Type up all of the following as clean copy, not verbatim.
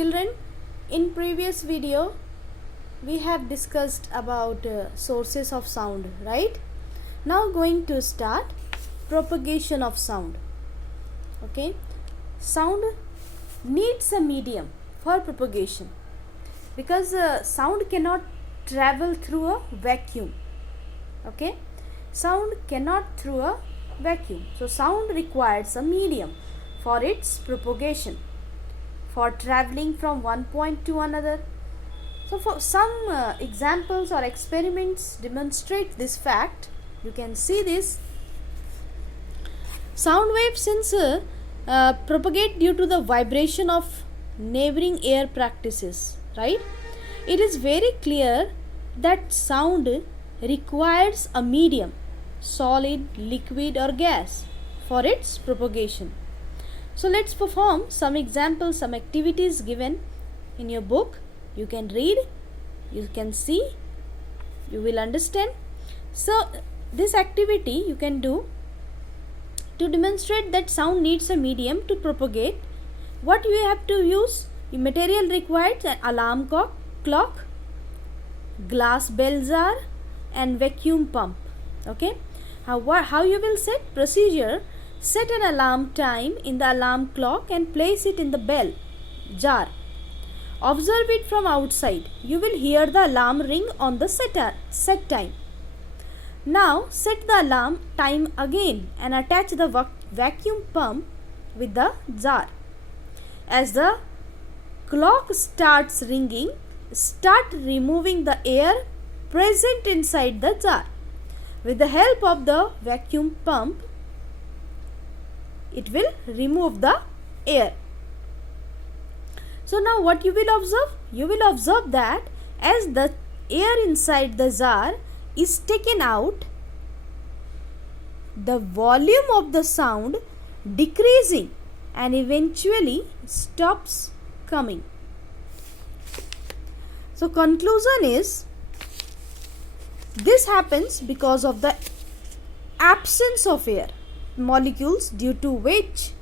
Children, in previous video we have discussed about sources of sound, right? Now going to start propagation of sound. Okay, sound needs a medium for propagation because sound cannot travel through a vacuum. Okay, sound cannot through a vacuum, so sound requires a medium for its propagation, for traveling from one point to another. So for some examples or experiments demonstrate this fact. You can see this. Sound waves propagate due to the vibration of neighboring air practices, right? It is very clear that sound requires a medium, solid, liquid or gas, for its propagation. So let's perform some examples, some activities given in your book. You can read, you can see, you will understand. So this activity you can do to demonstrate that sound needs a medium to propagate. What you have to use? The material required: an alarm clock, glass bell jar and vacuum pump. Okay, how you will set? Procedure: set an alarm time in the alarm clock and place it in the bell jar. Observe it from outside. You will hear the alarm ring on the set time. Now set the alarm time again and attach the vacuum pump with the jar. As the clock starts ringing, start removing the air present inside the jar. With the help of the vacuum pump, it will remove the air. So now what you will observe? You will observe that as the air inside the jar is taken out, the volume of the sound decreasing and eventually stops coming. So conclusion is, this happens because of the absence of air molecules, due to which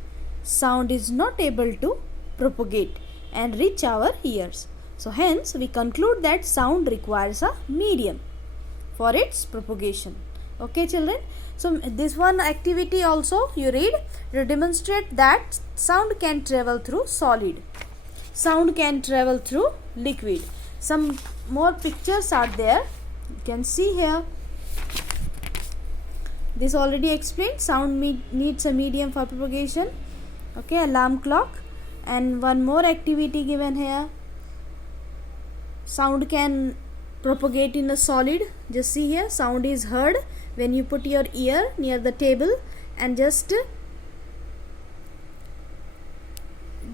sound is not able to propagate and reach our ears. So hence we conclude that sound requires a medium for its propagation. Okay children, so this one activity also you read to demonstrate that sound can travel through solid, sound can travel through liquid. Some more pictures are there, you can see here. This already explained, sound needs a medium for propagation. Okay, alarm clock. And one more activity given here, sound can propagate in a solid. Just see here, sound is heard when you put your ear near the table and just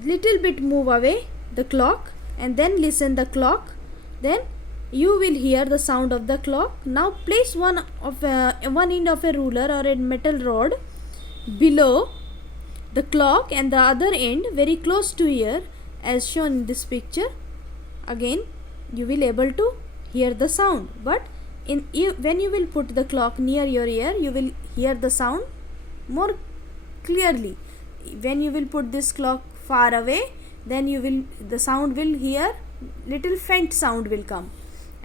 little bit move away the clock and then listen the clock, then you will hear the sound of the clock. Now place one end of a ruler or a metal rod below the clock and the other end very close to ear as shown in this picture. Again you will able to hear the sound, but when you will put the clock near your ear, you will hear the sound more clearly. When you will put this clock far away, then the sound will hear little faint sound will come.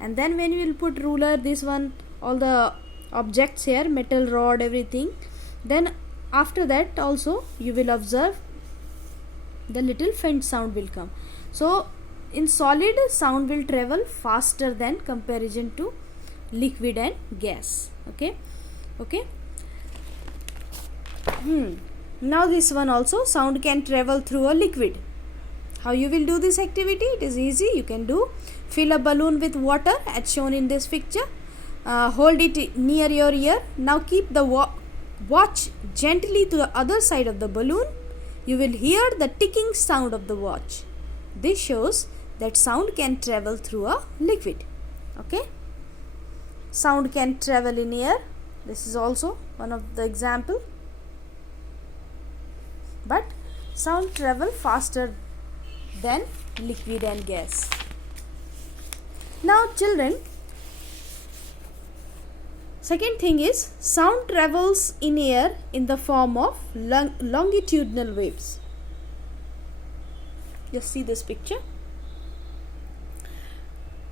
And then when you will put ruler, this one, all the objects here, metal rod, everything, then after that also you will observe the little faint sound will come. So in solid, sound will travel faster than comparison to liquid and gas. Okay. Now this one also, sound can travel through a liquid. How you will do this activity? It is easy. You can do: fill a balloon with water as shown in this picture, hold it near your ear. Now keep the watch gently to the other side of the balloon. You will hear the ticking sound of the watch. This shows that sound can travel through a liquid. Okay, sound can travel in air. This is also one of the example, but sound travel faster than liquid and gas. Now children, second thing is, sound travels in air in the form of longitudinal waves. Just see this picture.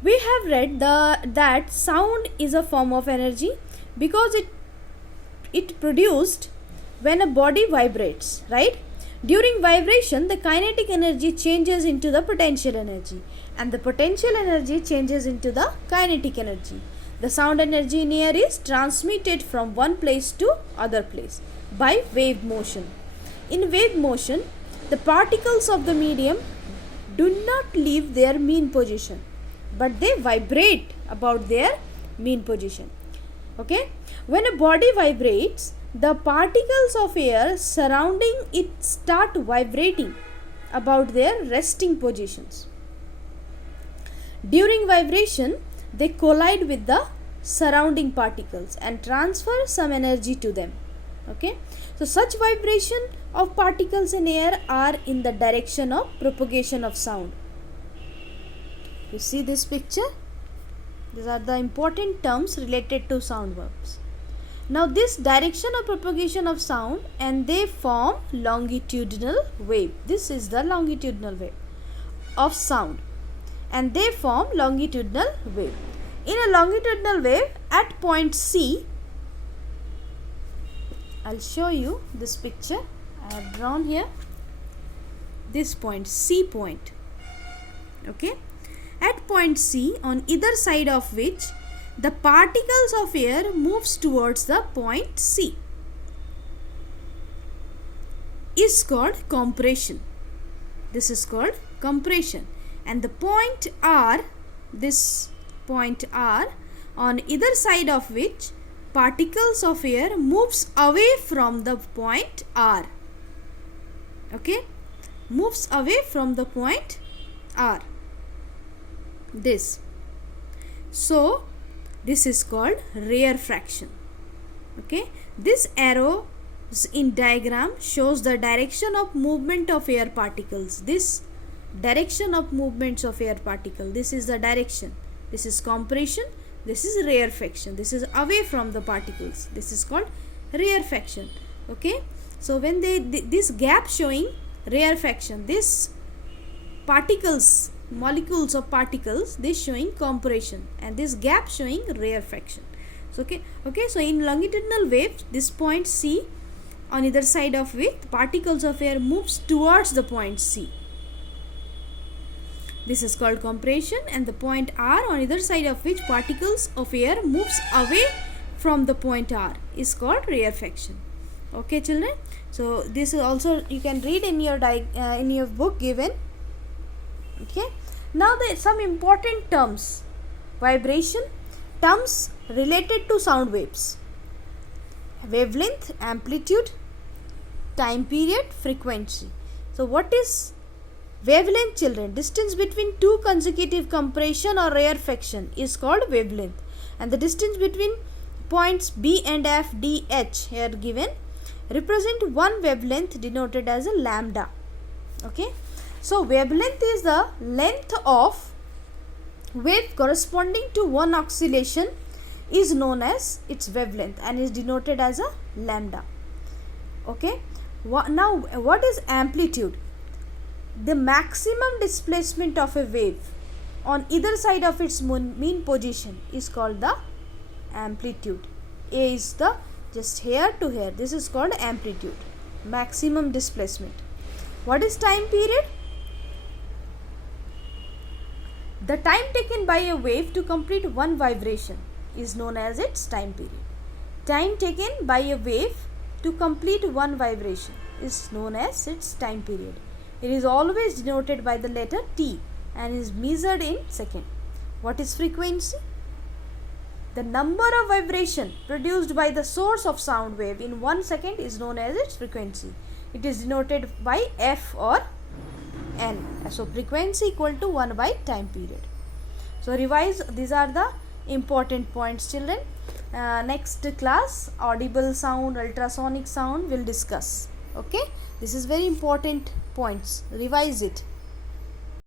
We have read that sound is a form of energy because it produced when a body vibrates, right? During vibration, the kinetic energy changes into the potential energy, and the potential energy changes into the kinetic energy. The sound energy in air is transmitted from one place to other place by wave motion. In wave motion, the particles of the medium do not leave their mean position, but they vibrate about their mean position. Okay? When a body vibrates, the particles of air surrounding it start vibrating about their resting positions. During vibration, they collide with the surrounding particles and transfer some energy to them. Okay? So such vibration of particles in air are in the direction of propagation of sound. You see this picture? These are the important terms related to sound verbs. Now this direction of propagation of sound, and they form longitudinal wave. This is the longitudinal wave of sound, and they form longitudinal wave. In a longitudinal wave at point C, I'll show you this picture. I have drawn here this point, C point. Okay. At point C, on either side of which the particles of air moves towards the point C, is called compression. This is called compression. And the point R, this point R, on either side of which particles of air moves away from the point R. Okay, moves away from the point R. This. So this is called rarefaction. Okay, this arrow in diagram shows the direction of movement of air particles. This direction of movements of air particle, this is the direction. This is compression, this is rarefaction. This is away from the particles. This is called rarefaction. Okay, so when this gap showing rarefaction, this particles, molecules of particles, this showing compression, and this gap showing rarefaction. So okay, so in longitudinal wave, this point C, on either side of which particles of air moves towards the point C, this is called compression. And the point R, on either side of which particles of air moves away from the point R, is called rarefaction. Okay children, so this is also you can read in your book given. Okay, now there are some important terms. Vibration, terms related to sound waves: wavelength, amplitude, time period, frequency. So what is wavelength children? Distance between two consecutive compression or rarefaction is called wavelength, and the distance between points B and F, D, H here given represent one wavelength denoted as a lambda. Okay, so wavelength is the length of wave corresponding to one oscillation is known as its wavelength and is denoted as a lambda. Okay, now what is amplitude? The maximum displacement of a wave on either side of its mean position is called the amplitude. A is the just here to here. This is called amplitude, maximum displacement. What is time period? The time taken by a wave to complete one vibration is known as its time period. Time taken by a wave to complete one vibration is known as its time period. It is always denoted by the letter T and is measured in second. What is frequency? The number of vibration produced by the source of sound wave in 1 second is known as its frequency. It is denoted by F or N. So frequency equal to 1 by time period. So revise, these are the important points children. Next class, audible sound, ultrasonic sound will discuss. Okay, this is very important points. Revise it.